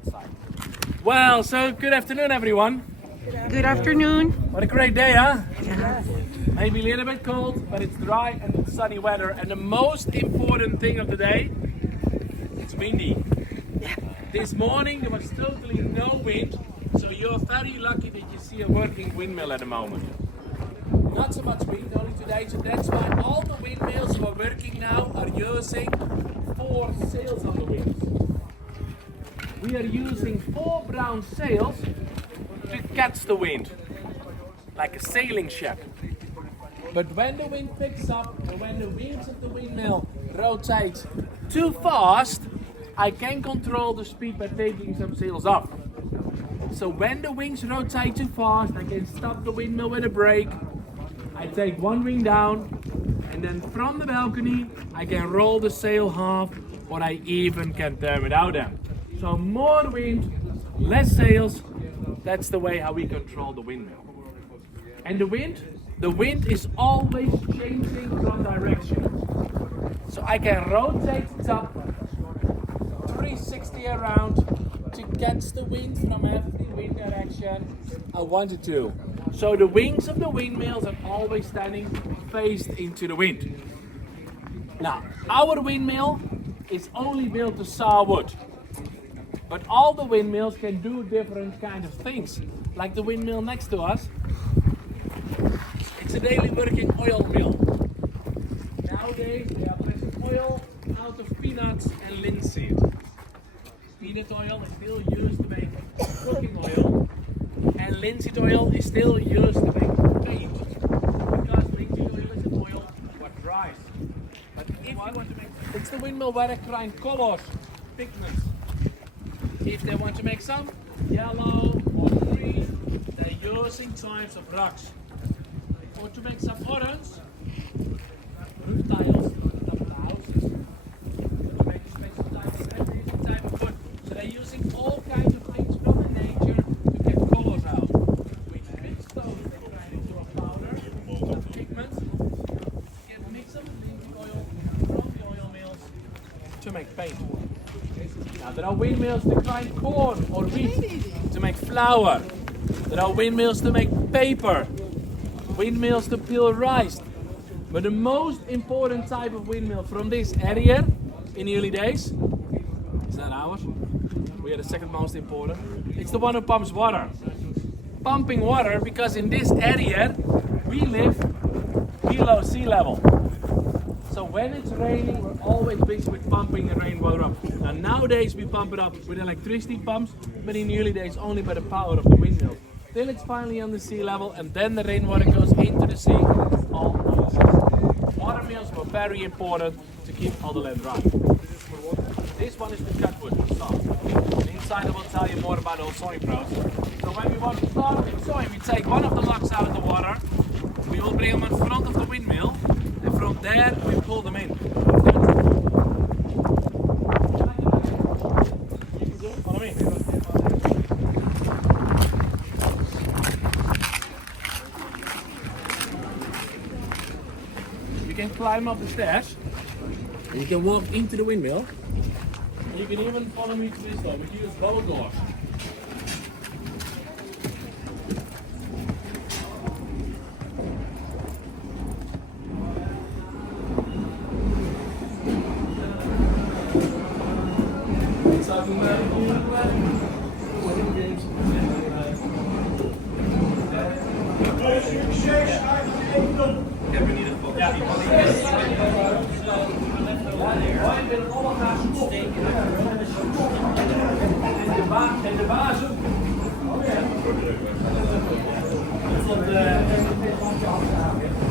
outside. Well, so good afternoon, everyone. Good afternoon. What a great day, huh? Yeah. Maybe a little bit cold, but it's dry and it's sunny weather. And the most important thing of the day, it's windy. This morning there was totally no wind, so you're very lucky that you see a working windmill at the moment. Not so much wind only today, so that's why all the windmills who are working now are using 4 sails on the wings. We are using 4 brown sails to catch the wind, like a sailing ship. But when the wind picks up and when the wings of the windmill rotate too fast, I can control the speed by taking some sails off. So when the wings rotate too fast, I can stop the windmill with a brake. I take one wing down, and then from the balcony I can roll the sail half, or I even can turn it out then. So more wind, less sails, that's the way how we control the windmill. And the wind is always changing from direction. So I can rotate the top 360 around to catch the wind from every wind direction I wanted to. So the wings of the windmills are always standing faced into the wind. Now, our windmill is only built to saw wood. But all the windmills can do different kind of things. Like the windmill next to us. It's a daily working oil mill. Nowadays they are pressing oil out of peanuts and linseed. Peanut oil is still used to make cooking oil, and linseed oil is still used to make paint, because linseed oil is an oil what dries. But if you want to make, it's the windmill where they grind colors, pigments. If they want to make some yellow or green, they're using types of rocks. Or to make some orange, roof tiles, top of the houses. To make a special type of wood. So they're using all kinds of things from the nature to get colors out. With mixed stones, they grind into a powder of pigments. You can mix them with linseed oil from the oil mills to make paint. Now there are windmills to grind corn or wheat to make flour. There are windmills to make paper. Windmills to peel rice. But the most important type of windmill from this area in the early days, is not ours. We are the second most important. It's the one who pumps water. Pumping water because in this area we live below sea level. So when it's raining, we're always busy with pumping the rainwater up. Now nowadays we pump it up with electricity pumps, but in the early days only by the power of the windmill. Till it's finally on the sea level, and then the rainwater goes into the sea. All water mills were very important to keep all the land dry. This one is the cut wood, saw. Inside I will tell you more about the whole sawing process. So when we want to start with sawing, we take one of the logs out of the water, we will bring them in front of the windmill, and from there we pull them in. Follow me. You can climb up the stairs, and you can walk into the windmill. And you can even follow me to this door. We use both doors. En de bazen.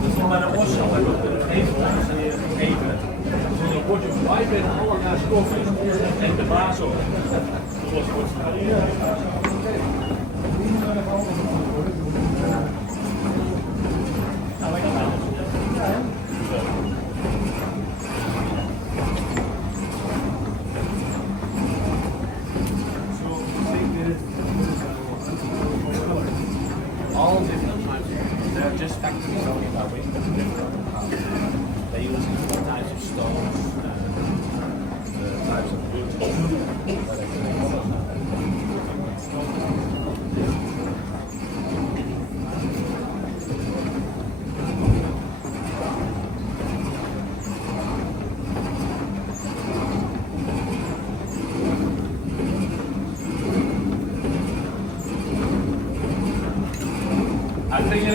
Dat is nog bij de ossel. Dat is geven. Dan word je voorbij met allerlei stoffen en de baas ook. Dat wordt all different types. They're just factories only about Windmill. They use different types of stones, types of wood.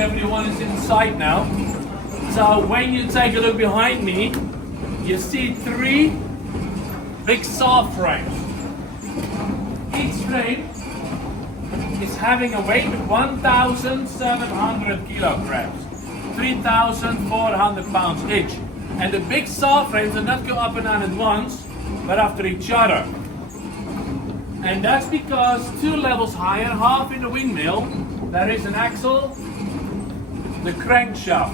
everyone is inside now. So when you take a look behind me, you see 3 big saw frames. Each frame is having a weight of 1,700 kilograms, 3,400 pounds each. And the big saw frames do not go up and down at once, but after each other. And that's because 2 levels higher, half in the windmill, there is an axle, the crankshaft.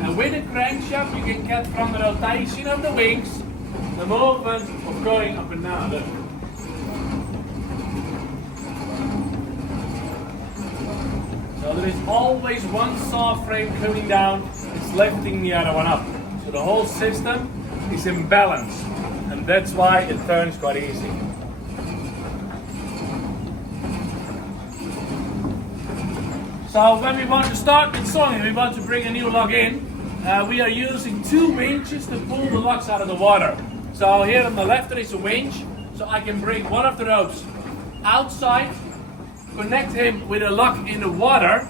And with the crankshaft you can get from the rotation of the wings, the movement of going up and down. Look. So there is always one saw frame coming down, it's lifting the other one up. So the whole system is in balance, and that's why it turns quite easy. So when we want to start with sawing, we want to bring a new log in, we are using 2 winches to pull the logs out of the water. So here on the left there is a winch, so I can bring one of the ropes outside, connect him with a log in the water.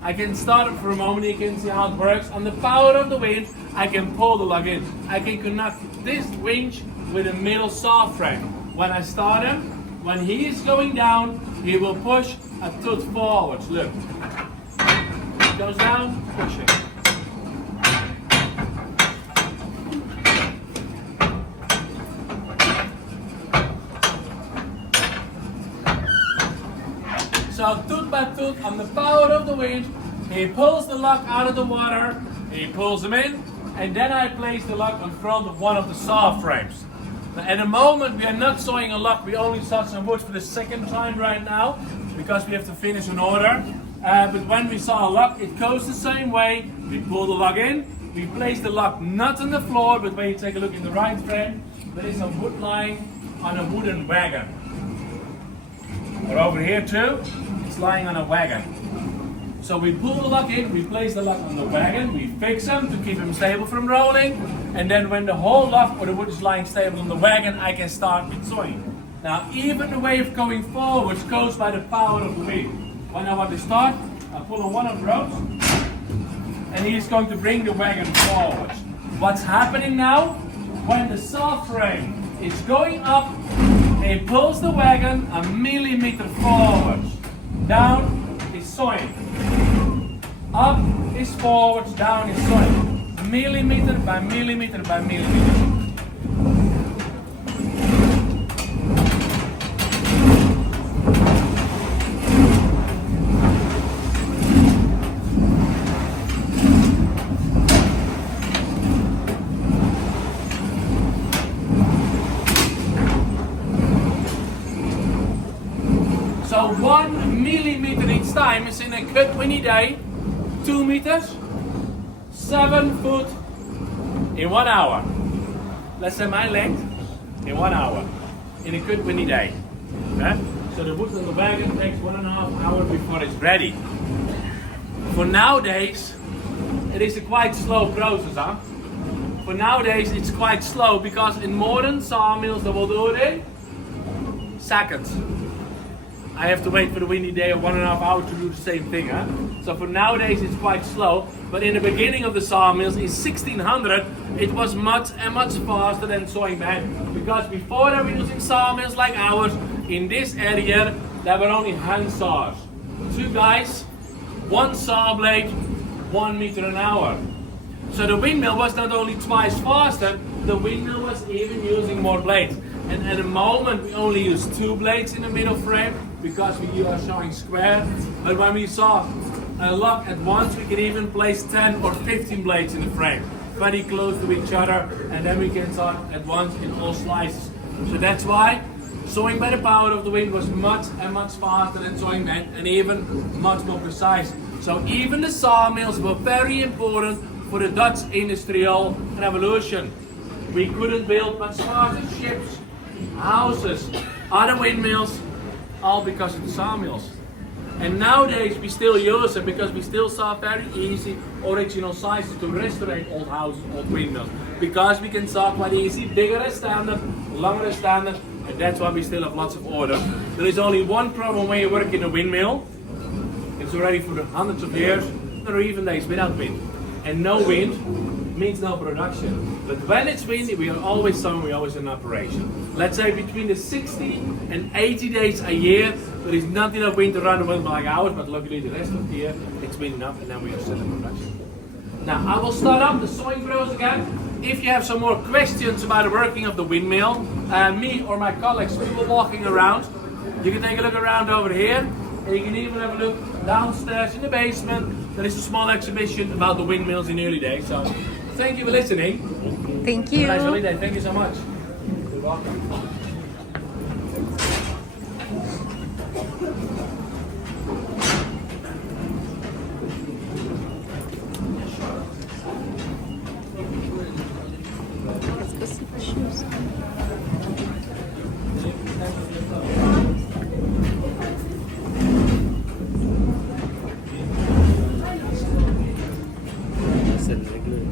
I can start it for a moment, you can see how it works. On the power of the wind, I can pull the log in. I can connect this winch with a middle saw frame. When I start him, when he is going down, he will push a tooth forwards. Look. It goes down, push it. So tooth by tooth, on the power of the wind, he pulls the log out of the water, he pulls them in, and then I place the log in front of one of the saw frames. Now, at the moment we are not sawing a log, we only saw some wood for the second time right now, because we have to finish an order. But when we saw a log, it goes the same way. We pull the log in, we place the log not on the floor, but when you take a look in the right frame, there is a wood lying on a wooden wagon. Or over here too, it's lying on a wagon. So we pull the log in, we place the log on the wagon, we fix them to keep them stable from rolling, and then when the whole log or the wood is lying stable on the wagon, I can start with sawing. Now even the way of going forwards goes by the power of the wind. When I want to start, I pull on one of the ropes, and he is going to bring the wagon forwards. What's happening now? When the saw frame is going up, he pulls the wagon a millimeter forwards. Down is sawing. Up is forwards, down is sawing. Millimeter by millimeter by millimeter. So 1 millimeter each time is in a good windy day, 2 meters, 7 foot in 1 hour. Let's say my length in 1 hour in a good windy day. Okay? So the wood on the wagon takes 1.5 hours before it's ready. For nowadays, it is a quite slow process, huh? For nowadays, it's quite slow because in modern sawmills they will do it in seconds. I have to wait for the windy day of 1.5 hours to do the same thing. Huh? So for nowadays it's quite slow, but in the beginning of the sawmills in 1600 it was much faster than sawing back, because before they were using sawmills like ours, in this area there were only hand saws. 2 guys, 1 saw blade, 1 meter an hour. So the windmill was not only twice faster, the windmill was even using more blades. And at the moment we only use 2 blades in the middle frame, because we are showing square. But when we saw a log at once, we can even place 10 or 15 blades in the frame, very close to each other, and then we can saw at once in all slices. So that's why sawing by the power of the wind was much faster than sawing bent, and even much more precise. So even the sawmills were very important for the Dutch industrial revolution. We couldn't build much faster ships, houses, other windmills, all because of the sawmills. And nowadays we still use them because we still saw very easy original sizes to restore old houses, old windmills. Because we can saw quite easy, bigger as standard, longer as standard, and that's why we still have lots of orders. There is only one problem when you work in a windmill. It's already for the hundreds of years. There are even days without wind. And no wind means no production. But when it's windy, we are always sowing, we're always in operation. Let's say between the 60 and 80 days a year, there is not enough wind to run the windmill like ours, but luckily the rest of the year, it's wind enough, and then we are still in production. Now, I will start up the sowing drills again. If you have some more questions about the working of the windmill, me or my colleagues, we will walking around. You can take a look around over here, and you can even have a look downstairs in the basement. There is a small exhibition about the windmills in early days. So, thank you for listening. Thank Have a nice you. holiday. Thank you so much. You're welcome. C'est réglé.